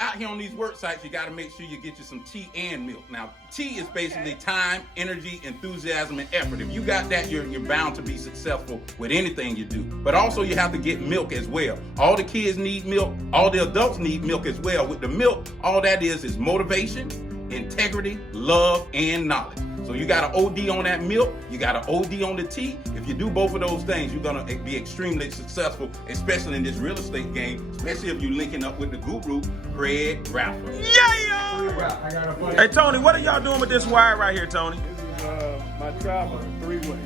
out here on these work sites, you got to make sure you get you some tea and milk. Now, tea is basically time, energy, enthusiasm, and effort. If you got that, you're bound to be successful with anything you do. But also, you have to get milk as well. All the kids need milk. All the adults need milk as well. With the milk, all that is motivation, integrity, love, and knowledge. So you got to OD on that milk. You got to OD on the tea. If you do both of those things, you're going to be extremely successful, especially in this real estate game, especially if you're linking up with the guru, Greg Radford. Yeah! Hey, Tony, what are y'all doing with this wire right here, Tony? This is my travel, three-way.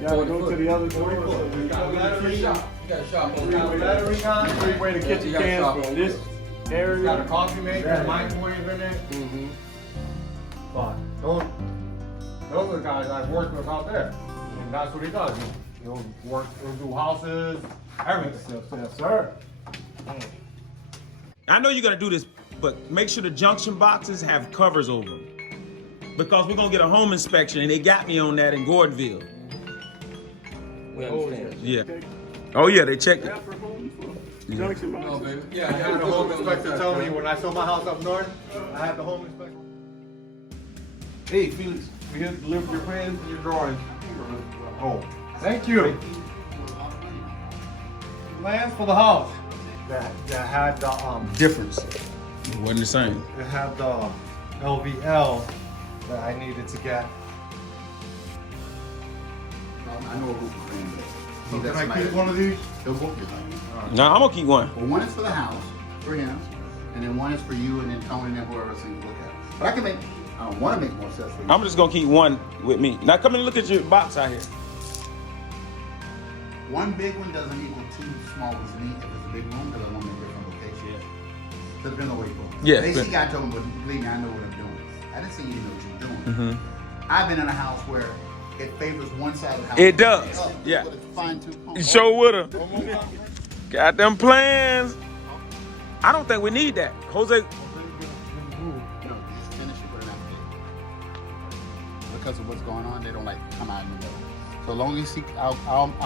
You gotta go to the other door. You got a shop. Three-way to kitchen cans from this area. It's got a coffee maker, microwave in it. But those are the guys I've worked with out there. And that's what he does. He'll do houses, everything. Yes, sir. I know you're gonna do this, but make sure the junction boxes have covers over them. Because we're gonna get a home inspection, and they got me on that in Gordonville. We understand. Yeah. Oh yeah, they checked it. Junction box. Oh, baby. I had the home inspector tell me when I sold my house up north, I had the home inspector. Hey, Felix, we here to deliver your plans and your drawings. Oh, thank you. Plans for the house. That had the Difference. It wasn't the same. it had the LVL that I needed to get. I know who can do So can I keep one of these? He'll book you. No, I'm gonna keep one. Well, one is for the house, for him, and then one is for you, and then Tony and whoever else you look at. But I want to make more sense for you. I'm just gonna keep one with me. Now come and look at your box out here. One big one doesn't equal two small ones to me if it's a big room, because I want to make different locations. So there's no way for it. Yeah, They but- see I told him, but believe me, I know what I'm doing. I didn't say you didn't know what you're doing. I've been in a house where it favors one side of the house. It does, Up yeah. with a fine-tooth comb. You sure would've. Got them plans. I don't think we need that. Jose, No, just finish it with an affidavit. Because of what's going on, they don't like to come out in the middle. So long as I'll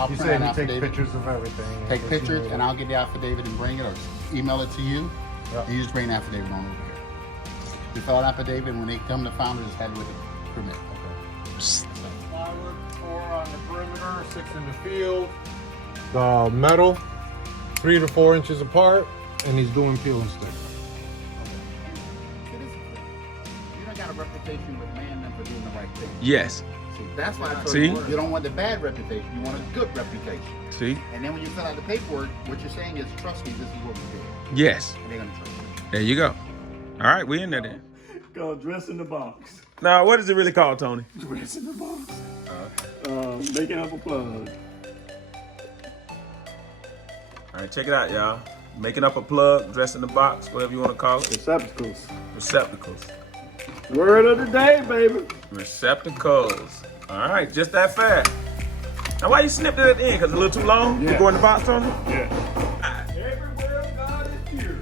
He print said an he take affidavit. pictures of everything. Take pictures, and I'll get the affidavit and bring it, or email it to you. Yeah. You just bring the affidavit on over here. You fill out affidavit, and when they come to found it, just have it with the permit. Plywood, 4 on the perimeter, 6 in the field. The metal, 3 to 4 inches apart, and he's doing peel and stick. You don't got a reputation with man for doing the right thing. yes. See, that's why I told See? you don't want the bad reputation. You want a good reputation. See? And then when you fill out the paperwork, what you're saying is, trust me, this is what we did. Yes. And they're gonna trust you. There you go. All right, we in there then. Called dress in the box. Now, what is it really called, Tony? Dress in the box. Making up a plug. All right, check it out, y'all. Making up a plug, dress in the box, whatever you want to call it. Receptacles. Receptacles. Word of the day, baby. Receptacles. All right, just that fast. Now, why you snipped it at the end? Because it's a little too long to Yeah. go in the box, Tony? Yeah. Everywhere God is pure.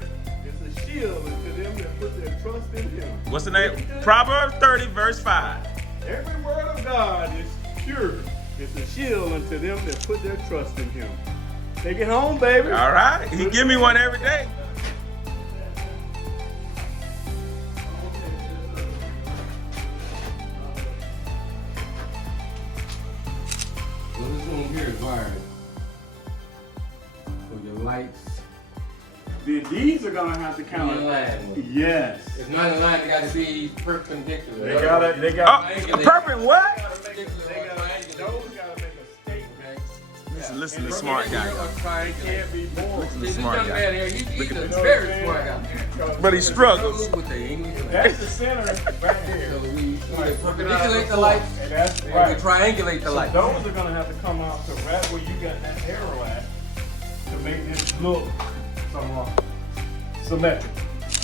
It's a shield unto them that put their trust in Him. What's the name? Proverbs 30, verse 5. Every word of God is pure. It's a shield unto them that put their trust in Him. Take it home, baby. All right, he give me one every day. So this room here is wired for your lights. These are gonna have to count. In line. Yes. It's not in line. It got to be perpendicular. They got. Oh, a purpose what? Those gotta make a statement. Listen to the smart guy. They can't be more. Listen to the This smart young guy. man here, he's a very smart guy. But he struggles. With the English. That's the center right here. So we perpendiculate the lights And that's and right. we triangulate the lights. Those are gonna have to come out to right where you got that arrow at to make this look somewhat symmetric.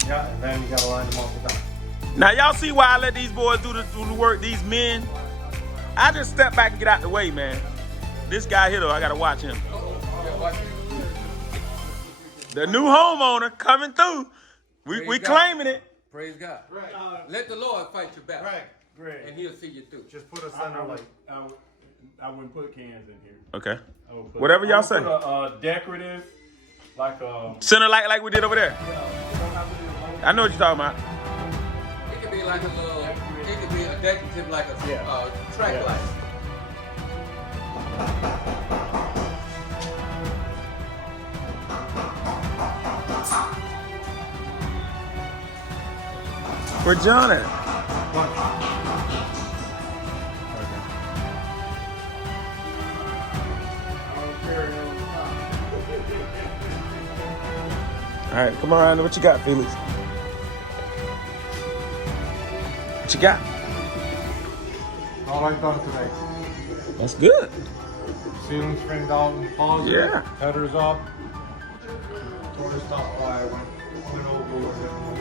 Yeah, and then you gotta line them off the top. Now, y'all see why I let these boys do the work, these men? I just step back and get out the way, man. This guy here, though, I gotta watch him. The new homeowner coming through. We Praise God. claiming it. Praise God. Let the Lord fight your battle. Right. Great. And He'll see you through. Just put a center light. I wouldn't put cans in here. Okay. I would put- Whatever I y'all would say. Put a decorative, like Center light like we did over there. I know what you're talking about. It could be like a little, it could be a decorative like a track Yeah. light. Where John at? All right, come around. What you got, Felix? What you got? All I done today. That's good. Ceilings trimmed out and paused. Yeah. Headers up. Torn stuff. I went over.